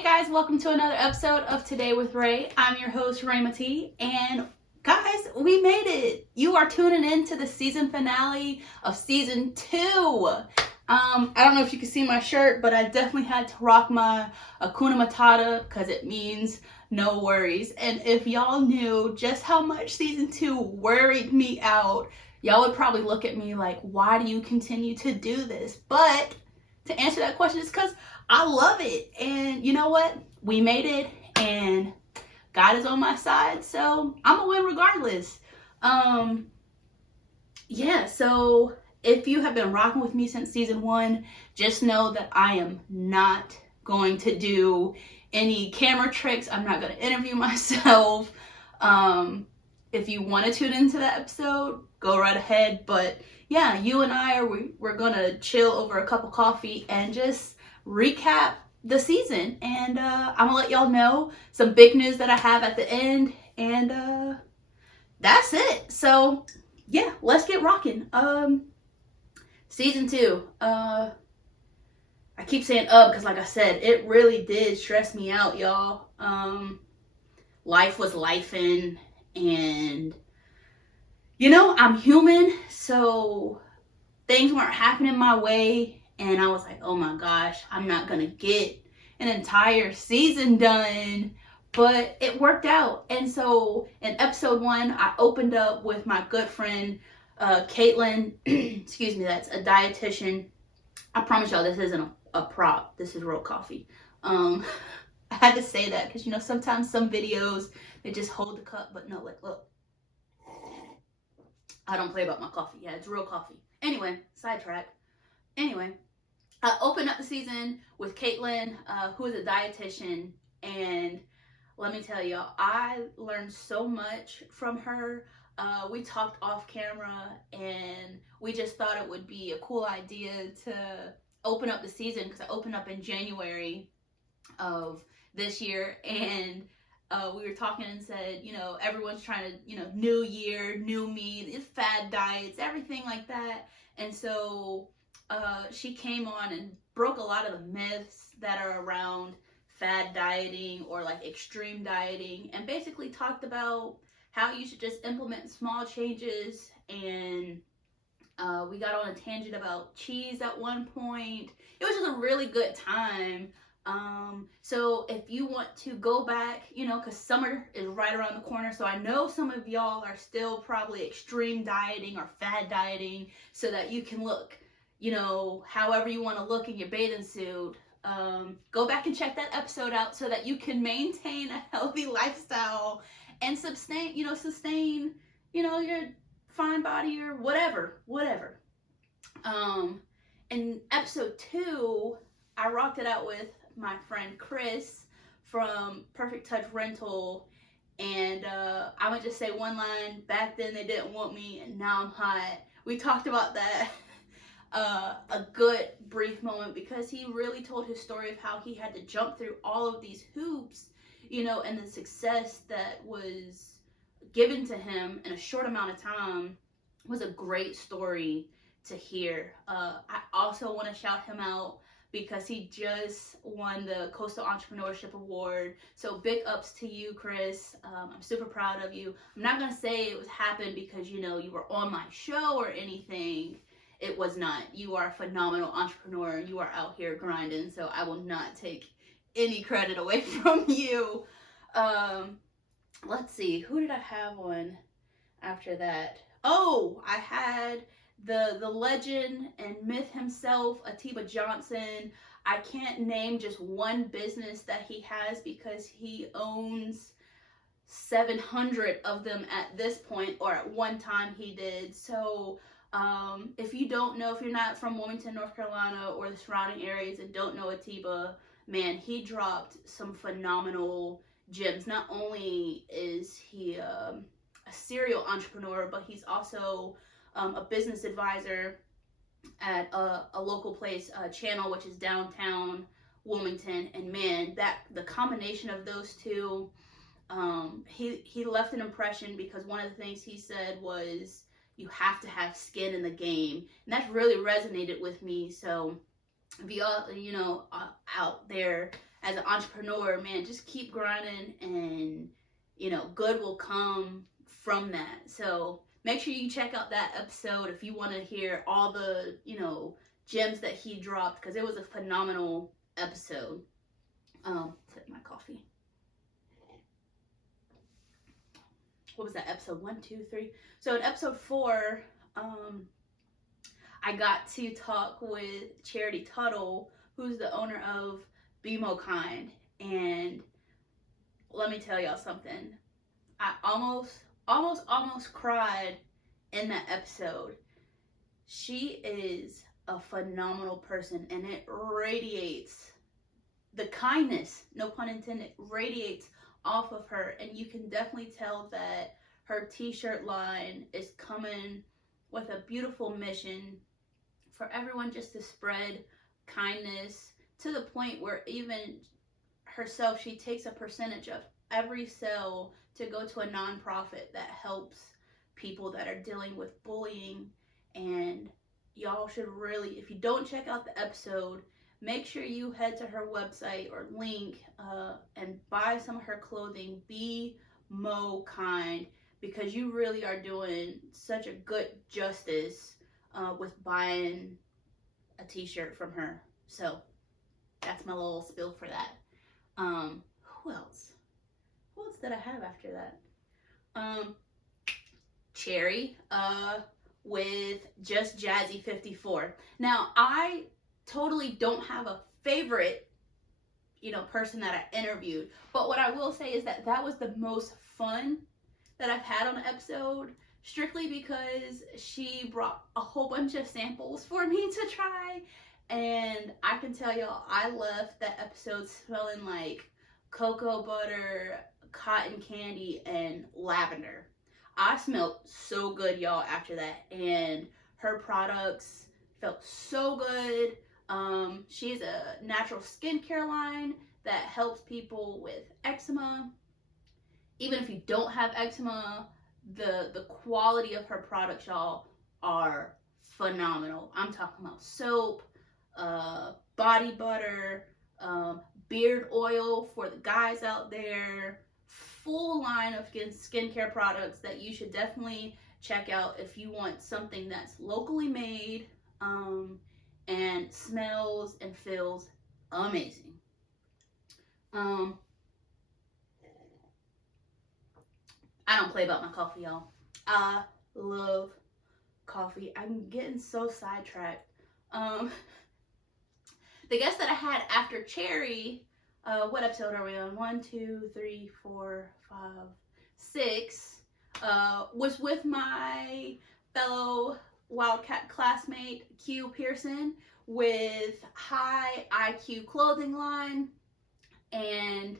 Hey guys, welcome to another episode of Today with Ray. I'm your host, Rhema T, and guys, we made it. You are tuning in to the season finale of season 2. I don't know if you can see my shirt, but I definitely had to rock my Hakuna Matata because it means no worries. And if y'all knew just how much season 2 worried me out, y'all would probably look at me like, why do you continue to do this? But to answer that question is because I love it. And you know what? We made it and God is on my side, so I'm gonna win regardless. So if you have been rocking with me since season 1, just know that I am not going to do any camera tricks. I'm not gonna interview myself. If you want to tune into that episode, go right ahead. But yeah, you and I we're gonna chill over a cup of coffee and just recap the season. And I'm gonna let y'all know some big news that I have at the end. And that's it. So yeah, let's get rocking. Season 2. I keep saying because like I said, it really did stress me out, y'all. Life was lifing, and I'm human, so things weren't happening my way, and I was like, oh my gosh, I'm not gonna get an entire season done, but it worked out. And so in episode 1, I opened up with my good friend Caitlin. Excuse me, that's a dietitian. I promise y'all this isn't a prop, this is real coffee. I had to say that because sometimes some videos they just hold the cup, but no, like, look, I don't play about my coffee. Yeah, it's real coffee. Anyway, sidetrack. Anyway, I opened up the season with Caitlin, who is a dietitian, and let me tell y'all, I learned so much from her. We talked off camera, and we just thought it would be a cool idea to open up the season because I opened up in January of this year, and we were talking and said, everyone's trying to, new year, new me, fad diets, everything like that. And so she came on and broke a lot of the myths that are around fad dieting or like extreme dieting, and basically talked about how you should just implement small changes. And we got on a tangent about cheese at one point. It was just a really good time. So if you want to go back, because summer is right around the corner, so I know some of y'all are still probably extreme dieting or fad dieting so that you can look, however you want to look in your bathing suit. Go back and check that episode out so that you can maintain a healthy lifestyle and sustain your fine body or whatever. In episode 2, I rocked it out with my friend Chris from Perfect Touch Rental, and I'm gonna just say one line: back then they didn't want me, and now I'm hot. We talked about that a good brief moment because he really told his story of how he had to jump through all of these hoops, and the success that was given to him in a short amount of time was a great story to hear. I also want to shout him out because he just won the Coastal Entrepreneurship Award. So big ups to you, Chris. I'm super proud of you. I'm not going to say it was happened because, you were on my show or anything. It was not. You are a phenomenal entrepreneur. You are out here grinding. So I will not take any credit away from you. Let's see. Who did I have on after that? Oh, I had the legend and myth himself, Atiba Johnson. I can't name just one business that he has because he owns 700 of them at this point, or at one time he did. So if you don't know, if you're not from Wilmington, North Carolina or the surrounding areas and don't know Atiba, man, he dropped some phenomenal gems. Not only is he a serial entrepreneur, but he's also a business advisor at a local place, Channel, which is downtown Wilmington. And man, that the combination of those two, he left an impression because one of the things he said was, you have to have skin in the game, and that really resonated with me. So if you all, out there as an entrepreneur, man, just keep grinding, and good will come from that. So make sure you check out that episode if you want to hear all the gems that he dropped, because it was a phenomenal episode. Sip my coffee. What was that, episode 1, 2, 3? So in episode 4, I got to talk with Charity Tuttle, who's the owner of BMO Kind. And let me tell y'all something. I almost cried in that episode. She is a phenomenal person, and it radiates the kindness, no pun intended, radiates off of her. And you can definitely tell that her t-shirt line is coming with a beautiful mission for everyone, just to spread kindness, to the point where even herself, she takes a percentage of every sale to go to a nonprofit that helps people that are dealing with bullying. And y'all should really, if you don't check out the episode, make sure you head to her website or link and buy some of her clothing. Be Mo Kind, because you really are doing such a good justice with buying a t-shirt from her. So that's my little spill for that. Who else did I have after that? Cherry with Just Jazzy 54. Now, I totally don't have a favorite person that I interviewed, but what I will say is that was the most fun that I've had on an episode, strictly because she brought a whole bunch of samples for me to try. And I can tell y'all, I left that episode smelling like cocoa butter, cotton candy, and lavender. I smelled so good, y'all, after that. And her products felt so good. She has a natural skincare line that helps people with eczema. Even if you don't have eczema, the quality of her products, y'all, are phenomenal. I'm talking about soap, body butter, beard oil for the guys out there. Full line of skincare products that you should definitely check out if you want something that's locally made and smells and feels amazing. I don't play about my coffee, y'all. I love coffee. I'm getting so sidetracked. The guest that I had after Cherry, what episode are we on? 1, 2, 3, 4, 5, 6. Was with my fellow Wildcat classmate Q Pearson with High IQ clothing line. And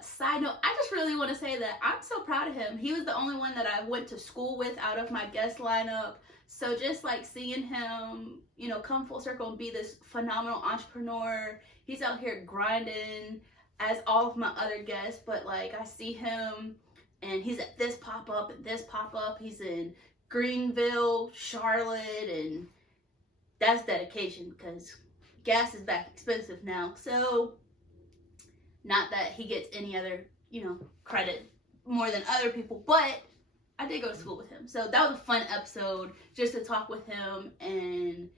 side note, I just really want to say that I'm so proud of him. He was the only one that I went to school with out of my guest lineup. So just like seeing him, come full circle and be this phenomenal entrepreneur. He's out here grinding as all of my other guests, but like I see him and he's at this pop-up and this pop-up. He's in Greenville, Charlotte, and that's dedication, because gas is back expensive now. So not that he gets any other, credit more than other people, but I did go to school with him. So that was a fun episode just to talk with him. And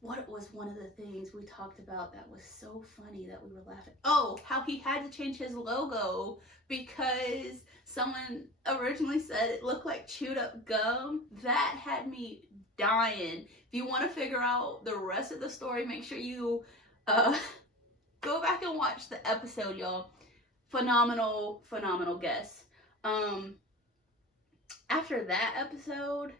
what was one of the things we talked about that was so funny that we were laughing? Oh, how he had to change his logo because someone originally said it looked like chewed up gum. That had me dying. If you want to figure out the rest of the story, make sure you go back and watch the episode, y'all. Phenomenal guest. After that episode,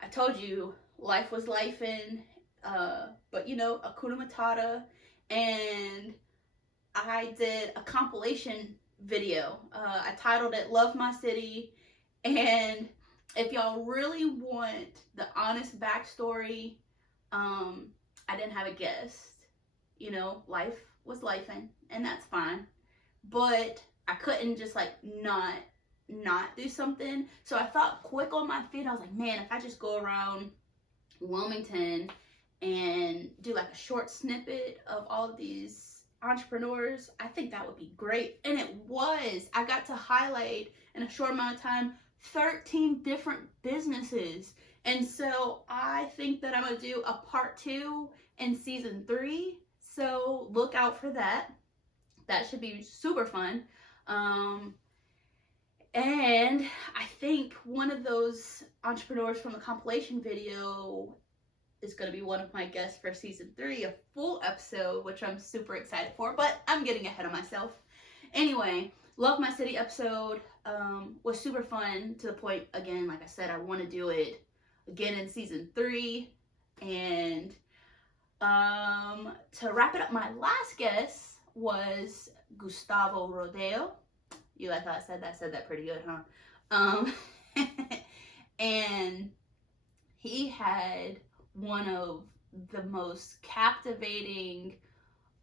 I told you life was lifing, but Hakuna Matata, and I did a compilation video. I titled it Love My City, and if y'all really want the honest backstory, I didn't have a guest. Life was lifing, and that's fine, but I couldn't just like not do something. So I thought quick on my feet. I was like, man, if I just go around Wilmington and do like a short snippet of all of these entrepreneurs, I think that would be great. And it was. I got to highlight in a short amount of time 13 different businesses. And so I think that I'm going to do a part 2 in season 3. So look out for that. That should be super fun. And I think one of those entrepreneurs from the compilation video is going to be one of my guests for season 3, a full episode, which I'm super excited for, but I'm getting ahead of myself. Anyway, Love My City episode was super fun, to the point, again, like I said, I want to do it again in season 3. And to wrap it up, my last guest was Gustavo Rodeo. You like how I said that? I said that pretty good, huh? And he had one of the most captivating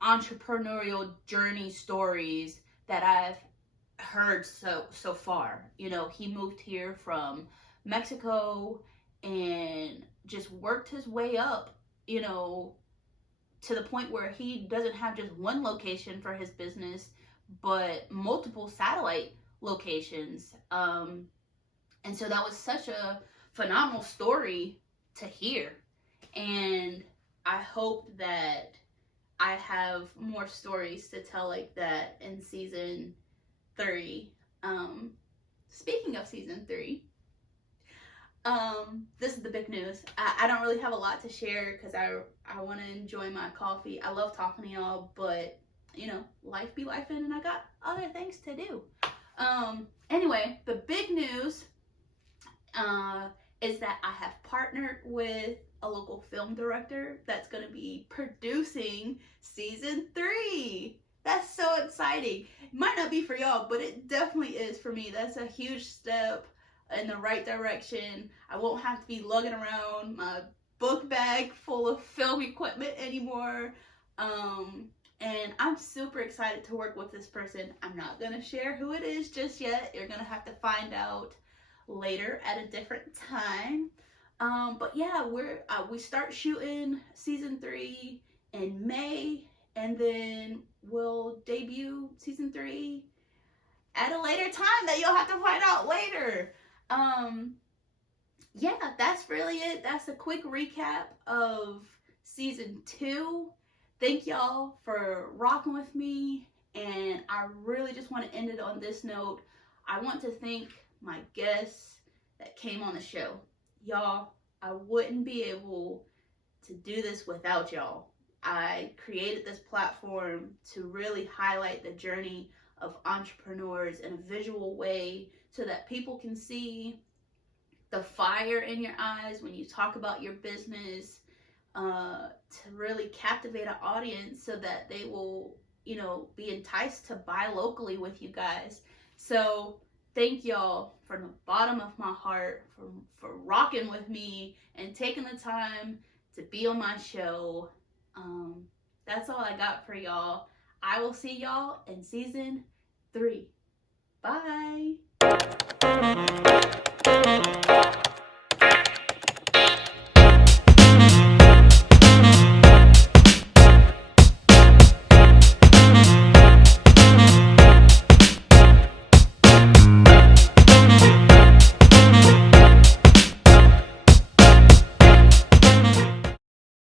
entrepreneurial journey stories that I've heard so far. You know, he moved here from Mexico and just worked his way up, you know, to the point where he doesn't have just one location for his business, but multiple satellite locations. And so that was such a phenomenal story to hear. And I hope that I have more stories to tell like that in season 3. Speaking of season 3, this is the big news. I don't really have a lot to share because I want to enjoy my coffee. I love talking to y'all, but you know, life be lifing, and I got other things to do. Anyway, the big news is that I have partnered with a local film director that's going to be producing season 3. That's so exciting. It might not be for y'all, but it definitely is for me. That's a huge step in the right direction. I won't have to be lugging around my book bag full of film equipment anymore. And I'm super excited to work with this person. I'm not going to share who it is just yet. You're going to have to find out later at a different time. But yeah, we start shooting season 3 in May, and then we'll debut season 3 at a later time that you'll have to find out later. Yeah, that's really it. That's a quick recap of season 2. Thank y'all for rocking with me, and I really just want to end it on this note. I want to thank my guests that came on the show. Y'all, I wouldn't be able to do this without y'all. I created this platform to really highlight the journey of entrepreneurs in a visual way so that people can see the fire in your eyes when you talk about your business, to really captivate an audience so that they will, you know, be enticed to buy locally with you guys. So thank y'all from the bottom of my heart for rocking with me and taking the time to be on my show. That's all I got for y'all. I will see y'all in season 3. Bye.